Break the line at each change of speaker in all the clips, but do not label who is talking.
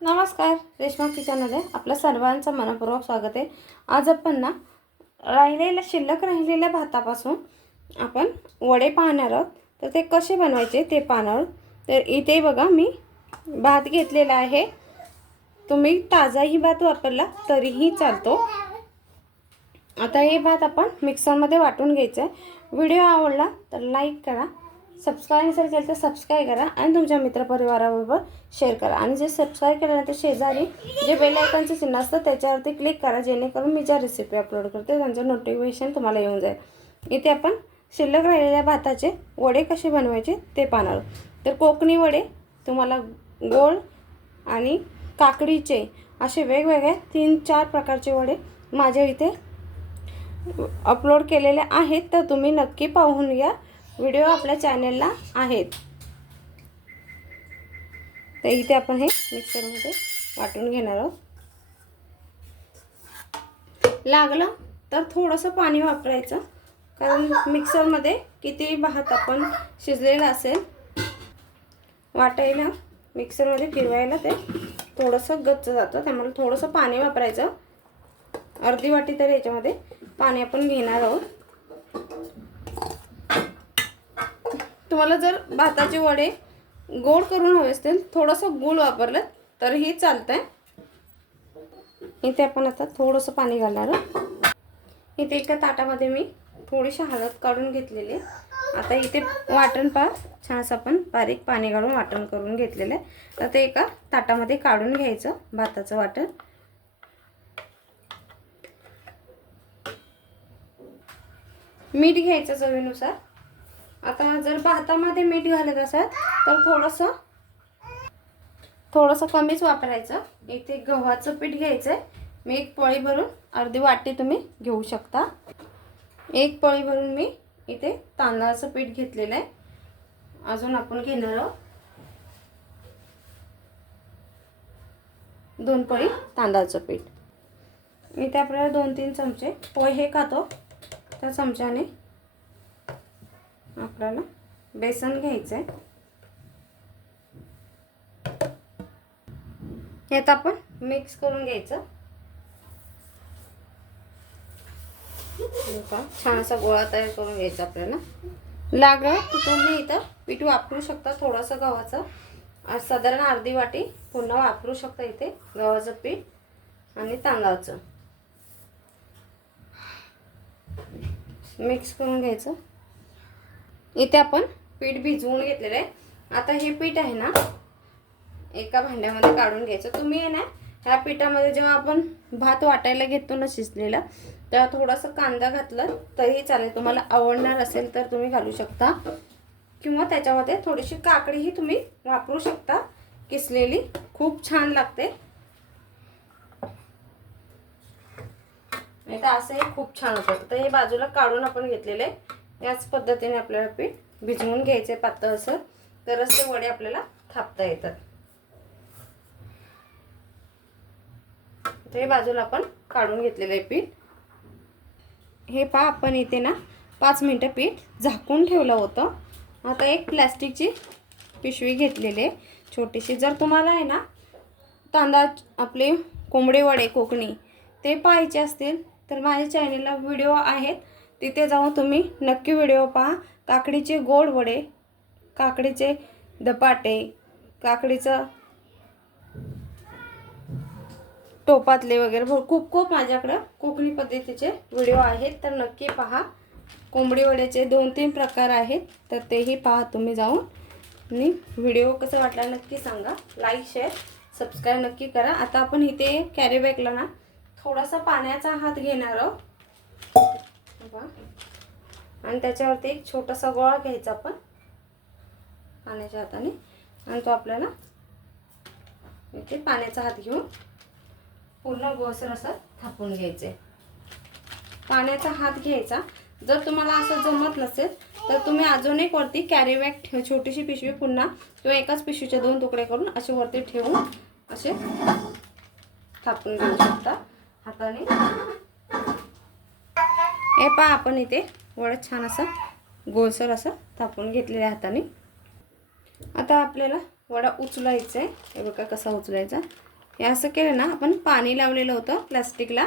नमस्कार रेश्मा किचनमध्ये आपलं सर्वांचं मनपूर्वक स्वागत आहे. आज आपण ना राहिलेल्या शिल्लक राहिलेल्या भातापासून आपण वडे पाहणार आहोत. तर ते कसे बनवायचे ते पाहणार आहोत. तर इथे बघा मी भात घेतलेला आहे. तुम्ही ताजाही भात वापरला तरीही चालतो. आता हे भात आपण मिक्सरमध्ये वाटून घ्यायचं आहे. व्हिडिओ आवडला तर लाईक करा. सबस्क्राईब जर केलं तर सबस्क्राईब करा आणि तुमच्या मित्रपरिवाराबरोबर शेअर करा. आणि जे सबस्क्राईब केल्यानंतर शेजारी जे बेलायकनचं चिन्ह असतं त्याच्यावरती क्लिक करा जेणेकरून मी ज्या रेसिपी अपलोड करते त्यांचं नोटिफिकेशन तुम्हाला येऊन जाईल. इथे आपण शिल्लक राहिलेल्या भाताचे वडे कसे बनवायचे ते पाहणार तर कोकणी वडे तुम्हाला गोड आणि काकडीचे असे वेगवेगळे तीन चार प्रकारचे वडे माझ्या इथे अपलोड केलेले आहेत. तर तुम्ही नक्की पाहून घ्या. व्हिडिओ आपल्या चॅनेलला आहेत. तर इथे आपण हे मिक्सरमध्ये वाटून घेणार आहोत. लागलं तर थोडंसं पाणी वापरायचं. कारण मिक्सरमध्ये किती भात आपण शिजलेला असेल वाटायला मिक्सरमध्ये फिरवायला ते थोडंसं गच्च जातं. त्यामुळे थोडंसं पाणी वापरायचं. अर्धी वाटी तर याच्यामध्ये पाणी आपण घेणार आहोत. तुम्हाला जर भाताचे वडे गोड करून हवे असतील थोडंसं गूळ वापरलं तरीही चालतं आहे इथे आपण आता थोडंसं पाणी घालणार इथे एका ताटामध्ये मी थोडीशी हळद काढून घेतलेली आहे. आता इथे वाटण पा छानसं आपण बारीक पाणी घालून वाटण करून घेतलेलं आहे. तर ते एका ताटामध्ये काढून घ्यायचं भाताचं वाटण. मीठ घ्यायचं चवीनुसार. आता जर भातामध्ये मीठ घालत असाल तर थोडंसं थोडंसं कमीच वापरायचं. इथे गव्हाचं पीठ घ्यायचं आहे मी एक पळी भरून अर्धी वाटी तुम्ही घेऊ शकता. एक पळी भरून मी इथे तांदळाचं पीठ घेतलेलं आहे. अजून आपण घेणार आहोत. दोन पळी तांदळाचं पीठ. इथे आपल्याला दोन तीन चमचे पोहे खातो. त्या चमच्याने आपल्याला बेसन घ्यायचं आहे यात आपण मिक्स करून घ्यायचं. का छान असा गोळा तयार करून घ्यायचा आपल्याला. लागलं तर तुम्ही इथं. पीठ वापरू शकता थोडंसं गव्हाचं. साधारण अर्धी वाटी पुन्हा वापरू शकता इथे गव्हाचं पीठ आणि तांदळाचं. मिक्स करून घ्यायचं. इथे आपण पीठ भिजवून घेतलेलं आहे. आता हे पीठ आहे ना एका भांड्यामध्ये काढून घ्यायचं. तुम्ही आहे ना ह्या पिठामध्ये जेव्हा आपण भात वाटायला घेतो ना शिजलेला तेव्हा थोडासा कांदा घातला तरीही चालेल. तुम्हाला आवडणार असेल तर तुम्ही घालू शकता. किंवा त्याच्यामध्ये थोडीशी काकडीही तुम्ही वापरू शकता. किसलेली खूप छान लागते. नाही तर असं हे खूप छान होतं. तर हे बाजूला काढून आपण घेतलेले आहे. याच पद्धतीने आपल्याला पीठ भिजवून घ्यायचे पातळ असं. तरच ते वडे आपल्याला थापता येतात. ते हे बाजूला आपण काढून घेतलेलं आहे पीठ. हे पा आपण इथे ना पाच मिनटं पीठ झाकून ठेवलं होतं. आता एक प्लॅस्टिकची पिशवी घेतलेली आहे. छोटीशी. जर तुम्हाला आहे ना तांदळा आपले कोंबडे वडे कोकणी ते पाहायचे असतील तर माझ्या चॅनेलला व्हिडिओ आहेत. तिथे जाऊन तुम्ही नक्की व्हिडिओ पहा. काकडीचे गोड वडे काकडीचे धपाटे काकडीचं टोपातले वगैरे. भर- खूप खूप माझ्याकडं कोकणी पद्धतीचे व्हिडिओ आहेत. तर नक्की पहा. कोंबडी वड्याचे दोन तीन प्रकार आहेत. तर तेही पहा तुम्ही जाऊन. आणि व्हिडिओ कसा वाटला नक्की सांगा. लाईक शेअर सबस्क्राईब नक्की करा. आता आपण इथे कॅरीबॅगला ना थोडासा पाण्याचा हात घेणार आहोत. बघा. आणि त्याच्यावरती एक छोटासा गोळा घ्यायचा आपण. पाण्याच्या हाताने. आणि तो आपल्याला इथे पाण्याचा हात घेऊन पूर्ण गोसर असं थापून घ्यायचे पाण्याचा हात घ्यायचा. जर तुम्हाला असं जमत नसेल तर तुम्ही अजून एक वरती कॅरी बॅग ठेव छोटीशी पिशवी पुन्हा किंवा एकाच पिशवीचे दोन तुकडे करून असे वरती ठेवून असे थापून घेऊ शकता. हाताने. हे पहा आपण इथे वडा छान असं गोलसर असं थापून घेतलेल्या हाताने. आता आपल्याला वडा उचलायचा आहे हे बघा कसा उचलायचा. हे असं केलं ना आपण पाणी लावलेलं होतं प्लास्टिकला.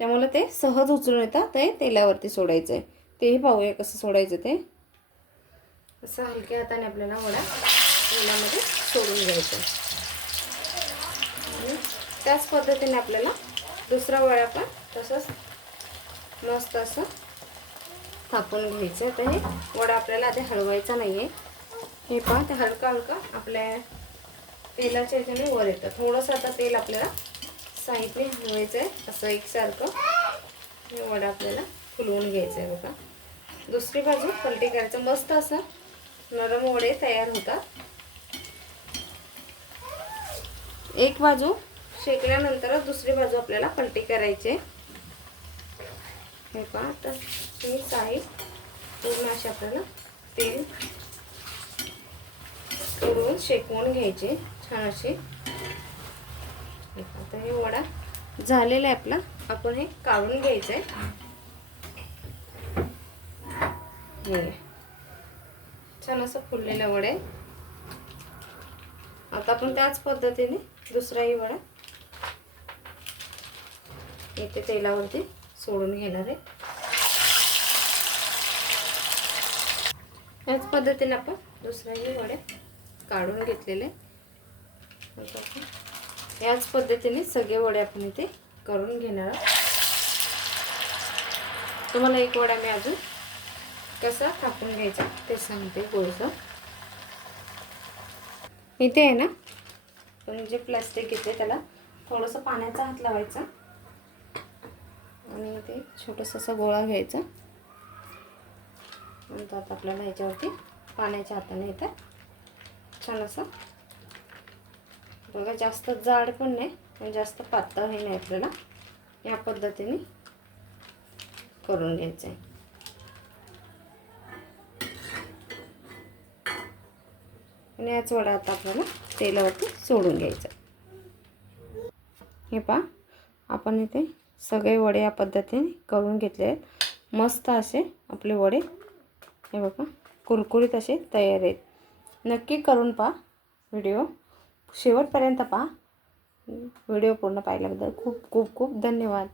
त्यामुळे ते सहज उचलून येतं. ते तेलावरती सोडायचं आहे तेही पाहूया कसं सोडायचं ते. असं हलक्या हाताने आपल्याला वडा तेलामध्ये सोडून घ्यायचं त्याच पद्धतीने आपल्याला दुसरा वडा पण तसंच मस्त असं थापून घ्यायचं तर हे. वडा आपल्याला आधी हलवायचा नाही आहे हे पहा ते हलका हलका आपल्या तेलाच्या ह्याच्याने वर येतं. थोडंसं आता तेल आपल्याला साईडने हलवायचं आहे असं एकसारखं. हे वडा आपल्याला फुलवून घ्यायचं आहे बघा. दुसरी बाजू पलटी करायचं. मस्त असं नरम वडे तयार होतात. एक बाजू शेकल्यानंतरच दुसरी बाजू आपल्याला पलटी करायची आहे. हे पहा तर हेच आहे पूर्ण अशी आपल्याला तेल करून शेकवून घ्यायचे छान असे. आता हे वडा झालेला आहे आपला. आपण हे काढून घ्यायचं आहे. हे. छान असं फुललेलं आहे. आता आपण त्याच पद्धतीने दुसराही वडा इथे तेलावरती. सोडून घेणार आहे. याच पद्धतीने आपण दुसऱ्याही वडे काढून घेतलेले. याच पद्धतीने सगळे वडे आपण इथे करून घेणार आहोत. तुम्हाला एक वडा मी अजून कसा कापून घ्यायचा ते सांगते गोळसं इथे आहे ना तुम्ही जे प्लास्टिक घेतले त्याला थोडंसं पाण्याचा हात लावायचा. आणि ते छोटंसं असं गोळा घ्यायचा. नंतर आता आपल्याला ह्याच्यावरती पाण्याच्या हाताने येतं छान असं बघा जास्त जाड पण नाही आणि जास्त पातळही नाही आपल्याला. या पद्धतीने करून घ्यायचं आहे आणि याच वडा आता आपल्याला तेलावरती सोडून घ्यायचा. हे पहा आपण इथे सगळे वडे या पद्धतीने करून घेतले आहेत. मस्त असे आपले वडे हे बघा कुरकुरीत असे तयार आहेत. नक्की करून पहा व्हिडिओ. शेवटपर्यंत पहा. व्हिडिओ पूर्ण पाहिल्याबद्दल खूप खूप खूप धन्यवाद.